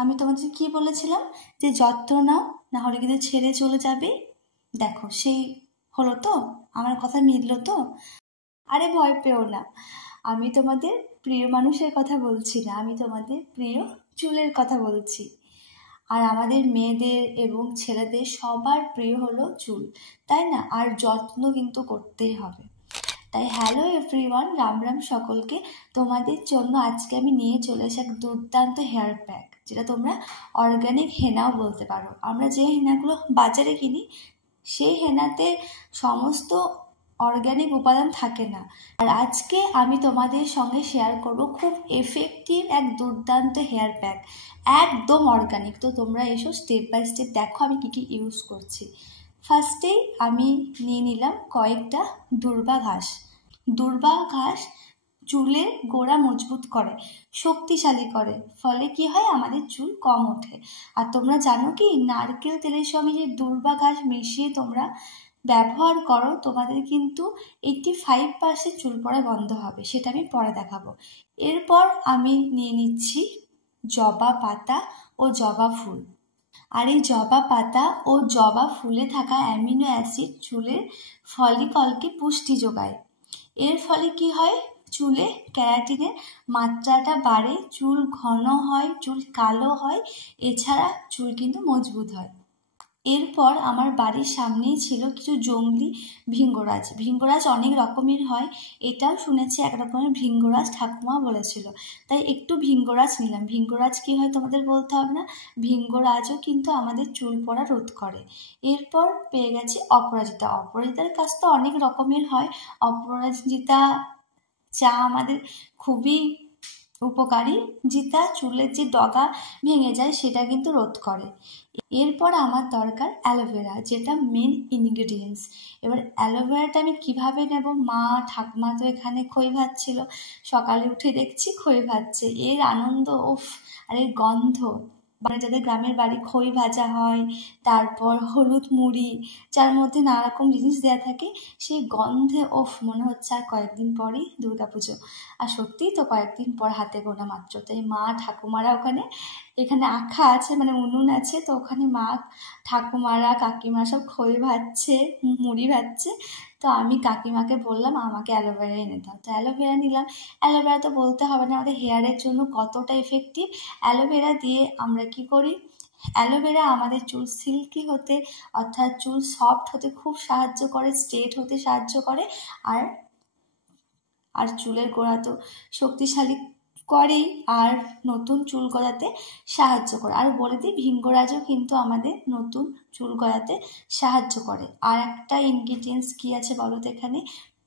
আমি তোমাদের কি বলেছিলাম যে যত্ন নাও, না হলে কিন্তু ছেড়ে চলে যাবে। দেখো সেই হলো তো, আমার কথা মিললো তো? আরে ভয় পেও না, আমি তোমাদের প্রিয় মানুষের কথা বলছি না, আমি তোমাদের প্রিয় চুলের কথা বলছি। আর আমাদের মেয়েদের এবং ছেলেদের সবার প্রিয় হলো চুল, তাই না? আর যত্ন কিন্তু করতেই হবে। তাই হ্যালো এভরিওয়ান, রাম রাম সকলকে। তোমাদের জন্য আজকে আমি নিয়ে চলে এসে এক দুর্দান্ত হেয়ার প্যাক, যেটা তোমরা অর্গানিক হেনাও বলতে পারো। আমরা যে হেনাগুলো বাজারে কিনি সেই হেনাতে সমস্ত অর্গানিক উপাদান থাকে না। আর আজকে আমি তোমাদের সঙ্গে শেয়ার করব খুব এফেক্টিভ এক দুর্দান্ত হেয়ার প্যাক, একদম অর্গানিক। তো তোমরা এসো স্টেপ বাই স্টেপ দেখো আমি কি কি ইউজ করছি। ফার্স্টেই আমি নিয়ে নিলাম কয়েকটা দূর্বা ঘাস। দূর্বা ঘাস চুলের গোড়া মজবুত করে, শক্তিশালী করে, ফলে কি হয় আমাদের চুল কম ওঠে। আর তোমরা জানো কি, নারকেল তেলের সঙ্গে যে দূর্বা ঘাস মিশিয়ে তোমরা ব্যবহার করো, তোমাদের কিন্তু 85% চুল পড়া বন্ধ হবে, সেটা আমি পরে দেখাবো। এরপর আমি নিয়ে নিচ্ছি জবা পাতা ও জবা ফুল। আর এই জবা পাতা ও জবা ফুলে থাকা অ্যামিনো অ্যাসিড চুলের ফলিকলকে পুষ্টি যোগায়। এর ফলে কি হয়, চুলে ক্যারাটিনের মাত্রাটা বাড়ে, চুল ঘন হয়, চুল কালো হয়, এছাড়া চুল কিন্তু মজবুত হয়। এরপর আমার বাড়ির সামনেই ছিল কিছু জংলি ভৃঙ্গরাজ। ভৃঙ্গরাজ অনেক রকমের হয়, এটাও শুনেছি এক রকমের ভৃঙ্গরাজ ঠাকুমা বলেছিল, তাই একটু ভৃঙ্গরাজ নিলাম। ভৃঙ্গরাজ কি হয় তোমাদের বলতে হবে না, ভৃঙ্গরাজও কিন্তু আমাদের চুল পড়া রোধ করে। এরপর পেয়ে গেছি অপরাজিতা। অপরাজিতার কাজ তো অনেক রকমের হয়। অপরাজিতা চা আমাদের খুবই উপকারী, যেটা চুলের যে ডগা ভেঙে যায় সেটা কিন্তু রোধ করে। এরপর আমার দরকার অ্যালোভেরা, যেটা মেন ইনগ্রিডিয়েন্টস। এবার অ্যালোভেরাটা আমি কিভাবে নেব, মা ঠাকুমা তো এখানে খই ভাজছিল, সকালে উঠে দেখছি খই ভাজছে, এর আনন্দ উফ, আর এর গন্ধ, মানে যাদের গ্রামের বাড়ি খই ভাজা হয়, তারপর হলুদ মুড়ি যার মধ্যে নানা রকম জিনিস দেওয়া থাকে, সেই গন্ধে ওফ মনে হচ্ছে আর কয়েকদিন পরই দুর্গাপুজো। আর সত্যিই তো কয়েকদিন পর, হাতে গোনা মাত্র। তাই মা ঠাকুমারা এখানে আখা আছে, মানে উনুন আছে, তো ওখানে মা ঠাকুমারা কাকিমা সব খই ভাজছে, মুড়ি ভাজছে। তো আমি কাকিমাকে বললাম আমাকে অ্যালোভেরা এনে দাও, তো অ্যালোভেরা নিলাম। অ্যালোভেরা তো বলতে হবে না আমাদের হেয়ারের জন্য কতটা এফেক্টিভ। অ্যালোভেরা দিয়ে আমরা কি করি, অ্যালোভেরা আমাদের চুল সিল্কি হতে, অর্থাৎ চুল সফট হতে খুব সাহায্য করে, স্ট্রেট হতে সাহায্য করে, আর আর চুলের গোড়া তো শক্তিশালী করেই, আর নতুন চুল গজাতে সাহায্য করে। আর বলে দিই, ভৃঙ্গরাজও কিন্তু আমাদের নতুন চুল গজাতে সাহায্য করে। আর একটা ইনগ্রিডিয়েন্টস কি আছে বলো তো এখানে,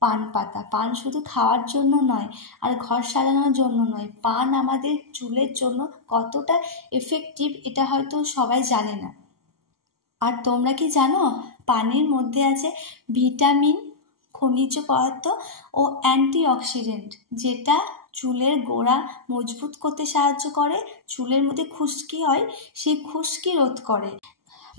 পান পাতা। পান শুধু খাওয়ার জন্য নয় আর ঘর সাজানোর জন্য নয়, পান আমাদের চুলের জন্য কতটা এফেক্টিভ এটা হয়তো সবাই জানে না। আর তোমরা কি জানো, পানের মধ্যে আছে ভিটামিন, খনিজ পদার্থ ও অ্যান্টিঅক্সিডেন্ট, যেটা চুলের গোড়া মজবুত করতে সাহায্য করে, চুলের মধ্যে খুশকি হয় সেই খুশকি রোধ করে।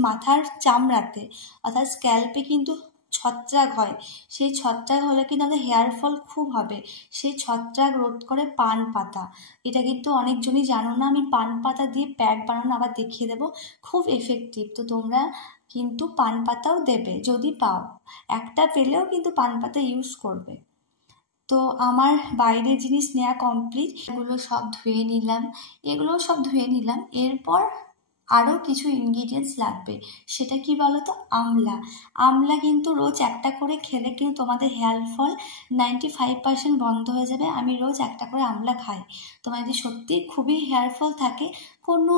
মাথার চামড়াতে অর্থাৎ স্ক্যাল্পে কিন্তু ছত্রাক হয়, সেই ছত্রাক হলে কিন্তু আমাদের হেয়ার ফল খুব হবে, সেই ছত্রাক রোধ করে পান পাতা। এটা কিন্তু অনেকজনই জানো না, আমি পান পাতা দিয়ে প্যাক বানানো আবার দেখিয়ে দেবো, খুব এফেক্টিভ। তো তোমরা কিন্তু পান পাতাও দেবে যদি পাও, একটা পেলেও কিন্তু পান পাতা ইউজ করবে। তো আমার বাইরের জিনিস নেওয়া কমপ্লিট, এগুলো সব ধুয়ে নিলাম। এরপর আরও কিছু ইনগ্রিডিয়েন্টস লাগবে, সেটা কি বলো তো, আমলা। আমলা কিন্তু রোজ একটা করে খেলে কিন্তু তোমাদের হেয়ার ফল 95% বন্ধ হয়ে যাবে। আমি রোজ একটা করে আমলা খাই। তোমার যদি সত্যি খুবই হেয়ার ফল থাকে, কোনো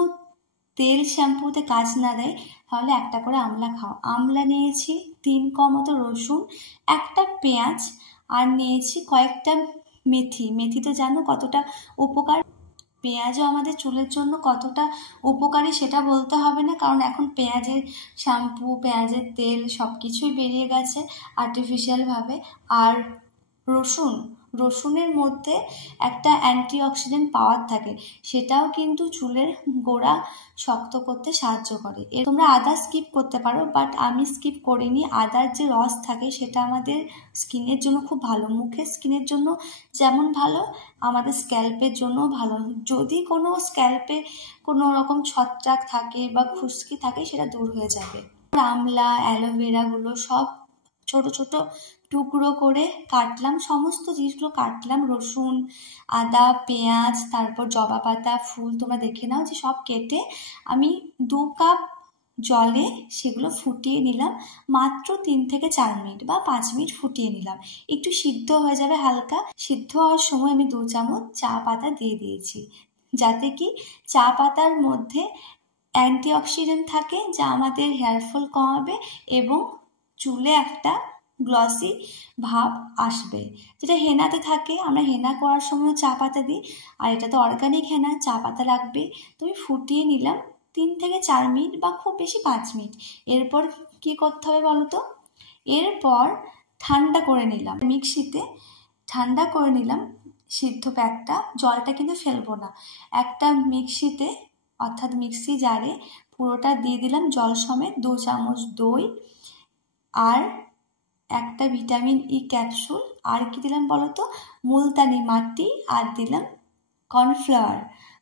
তেল শ্যাম্পুতে কাজ না দেয়, তাহলে একটা করে আমলা খাও। আমলা নিয়েছি, 3 কোয়া মতো রসুন, একটা পেঁয়াজ, আর নিয়েছি কয়েকটা মেথি। মেথি তো জানো কতটা উপকার, পেঁয়াজও আমাদের চুলের জন্য কতটা উপকারী সেটা বলতে হবে না, কারণ এখন পেঁয়াজের শ্যাম্পু, পেঁয়াজের তেল সব কিছুই বেরিয়ে গেছে আর্টিফিশিয়ালভাবে। আর রসুনের মধ্যে একটা অ্যান্টিঅক্সিডেন্ট পাওয়ার থাকে, সেটাও কিন্তু চুলের গোড়া শক্ত করতে সাহায্য করে। তোমরা আদা স্কিপ করতে পারো, বাট আমি স্কিপ করিনি। আদার যে রস থাকে সেটা আমাদের স্কিনের জন্য খুব ভালো, মুখের স্কিনের জন্য যেমন ভালো, আমাদের স্ক্যাল্পের জন্য ভালো। যদি কোনো স্ক্যাল্পে কোনো রকম ছত্রাক থাকে বা খুশকি থাকে সেটা দূর হয়ে যাবে। আমলা, অ্যালোভেরাগুলো সব ছোট ছোট টুকরো করে কাটলাম, সমস্ত জিনিসগুলো কাটলাম, রসুন, আদা, পেঁয়াজ, তারপর জবা পাতা, ফুল তোমরা দেখে নাও যে সব কেটে আমি 2 কাপ জলে সেগুলো ফুটিয়ে নিলাম, মাত্র 3 থেকে 4 মিনিট বা 5 মিনিট ফুটিয়ে নিলাম। একটু সিদ্ধ হয়ে যাবে, হালকা সিদ্ধ হওয়ার সময় আমি 2 চামচ চা পাতা দিয়ে দিয়েছি, যাতে কি চা পাতার মধ্যে অ্যান্টিঅক্সিডেন্ট থাকে যা আমাদের হেয়ার ফল কমাবে এবং চুলে একটা গ্লসি ভাব আসবে, যেটা হেনাতে থাকে। আমরা হেনা করার সময় চা পাতা দিই, আর এটা তো অর্গানিক হেনা, চা পাতা লাগবে। তো আমি ফুটিয়ে নিলাম 3 থেকে 4 মিনিট বা খুব বেশি 5 মিনিট। এরপর কি করতে হবে বলো তো? এরপর ঠান্ডা করে নিলাম, মিক্সিতে ঠান্ডা করে নিলাম সিদ্ধ প্যাকটা, জলটা কিন্তু ফেলবো না। একটা মিক্সিতে অর্থাৎ মিক্সি জারে পুরোটা দিয়ে দিলাম জল সমেত, 2 চামচ দই, আর একটা ভিটামিন ই ক্যাপসুল, আর কি দিলাম বলো তো? মুলতানি মাটি, আর দিলাম কর্নফ্লাওয়ার।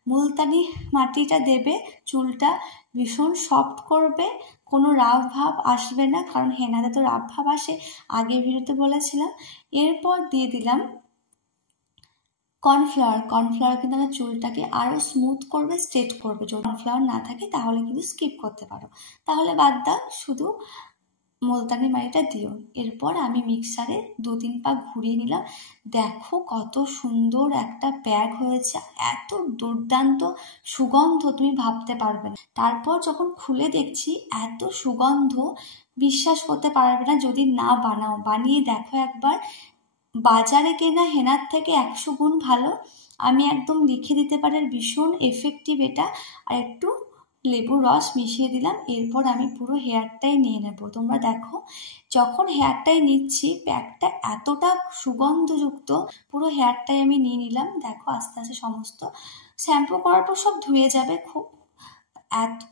মুলতানি মাটিটা দেবে, চুলটা ভীষণ সফট করবে, কোনো রাফ ভাব আসবে না, কারণ হেনাতে তো রাফ ভাব আসে, আগের ভিডিওতে বলেছিলাম। এরপর দিয়ে দিলাম কর্নফ্লাওয়ার। কর্নফ্লাওয়ার কিন্তু আমার চুলটাকে আরও স্মুথ করবে, স্ট্রেট করবে। যদি কর্নফ্লাওয়ার না থাকে তাহলে কিন্তু স্কিপ করতে পারো, তাহলে বাদ দাও, শুধু মুলতানি মাটিটা দিও। এরপর আমি মিক্সারে 2-3 পাক ঘুরিয়ে নিলাম। দেখো কত সুন্দর একটা প্যাক হয়েছে, এত দুর্দান্ত সুগন্ধ তুমি ভাবতে পারবে না। তারপর যখন খুলে দেখছি এত সুগন্ধ, বিশ্বাস করতে পারবে না যদি না বানাও। বানিয়ে দেখো একবার, বাজারে কেনা হেনার থেকে 100 গুণ ভালো। আমি একদম লিখে দিতে পারি, ভীষণ এফেক্টিভ এটা। আর একটু লেবুর রস মিশিয়ে দিলাম। এরপর আমি পুরো হেয়ারটাই নিয়ে নেব। তোমরা দেখো, যখন হেয়ারটাই নিচ্ছি প্যাকটা এতটা সুগন্ধযুক্ত, পুরো হেয়ারটাই আমি নিয়ে নিলাম। দেখো আস্তে আস্তে সমস্ত শ্যাম্পু করার পর সব ধুয়ে যাবে, খুব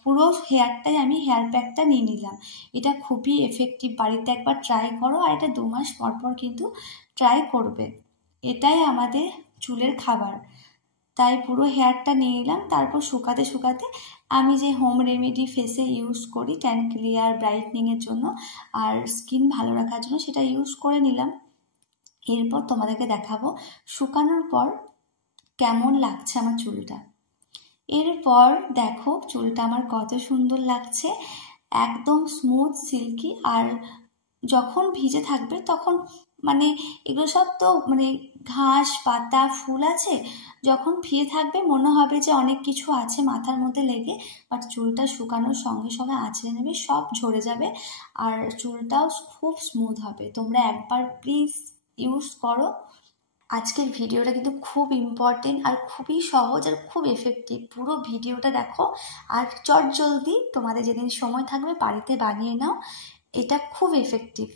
পুরো হেয়ারটাই আমি হেয়ার প্যাকটা নিয়ে নিলাম। এটা খুবই এফেক্টিভ, বাড়িতে একবার ট্রাই করো, আর এটা 2 মাস পর পর কিন্তু ট্রাই করবে। এটাই আমাদের চুলের খাবার। তাই পুরো হেয়ারটা নিয়ে নিলাম। তারপর শুকাতে শুকাতে আমি যে হোম রেমেডি ফেসে ইউজ করি ট্যান ক্লিয়ার ব্রাইটনিংয়ের জন্য আর স্কিন ভালো রাখার জন্য, সেটা ইউজ করে নিলাম। এরপর তোমাদেরকে দেখাবো শুকানোর পর কেমন লাগছে আমার চুলটা। এরপর দেখো চুলটা আমার কত সুন্দর লাগছে, একদম স্মুথ সিল্কি। আর যখন ভিজে থাকবে তখন মানে এগুলো সব তো মানে ঘাস পাতা ফুল আছে, যখন ভিজে থাকবে মনে হবে যে অনেক কিছু আছে মাথার মধ্যে লেগে, বাট চুলটা শুকানোর সঙ্গে সঙ্গে আঁচড়ে নেবে, সব ঝরে যাবে, আর চুলটাও খুব স্মুথ হবে। তোমরা একবার প্লিজ ইউজ করো। আজকের ভিডিওটা কিন্তু খুব ইম্পর্টেন্ট আর খুবই সহজ আর খুব এফেক্টিভ। পুরো ভিডিওটা দেখো আর চটজলদি তোমাদের যেদিন সময় থাকবে বাড়িতে বানিয়ে নাও, এটা খুব এফেক্টিভ।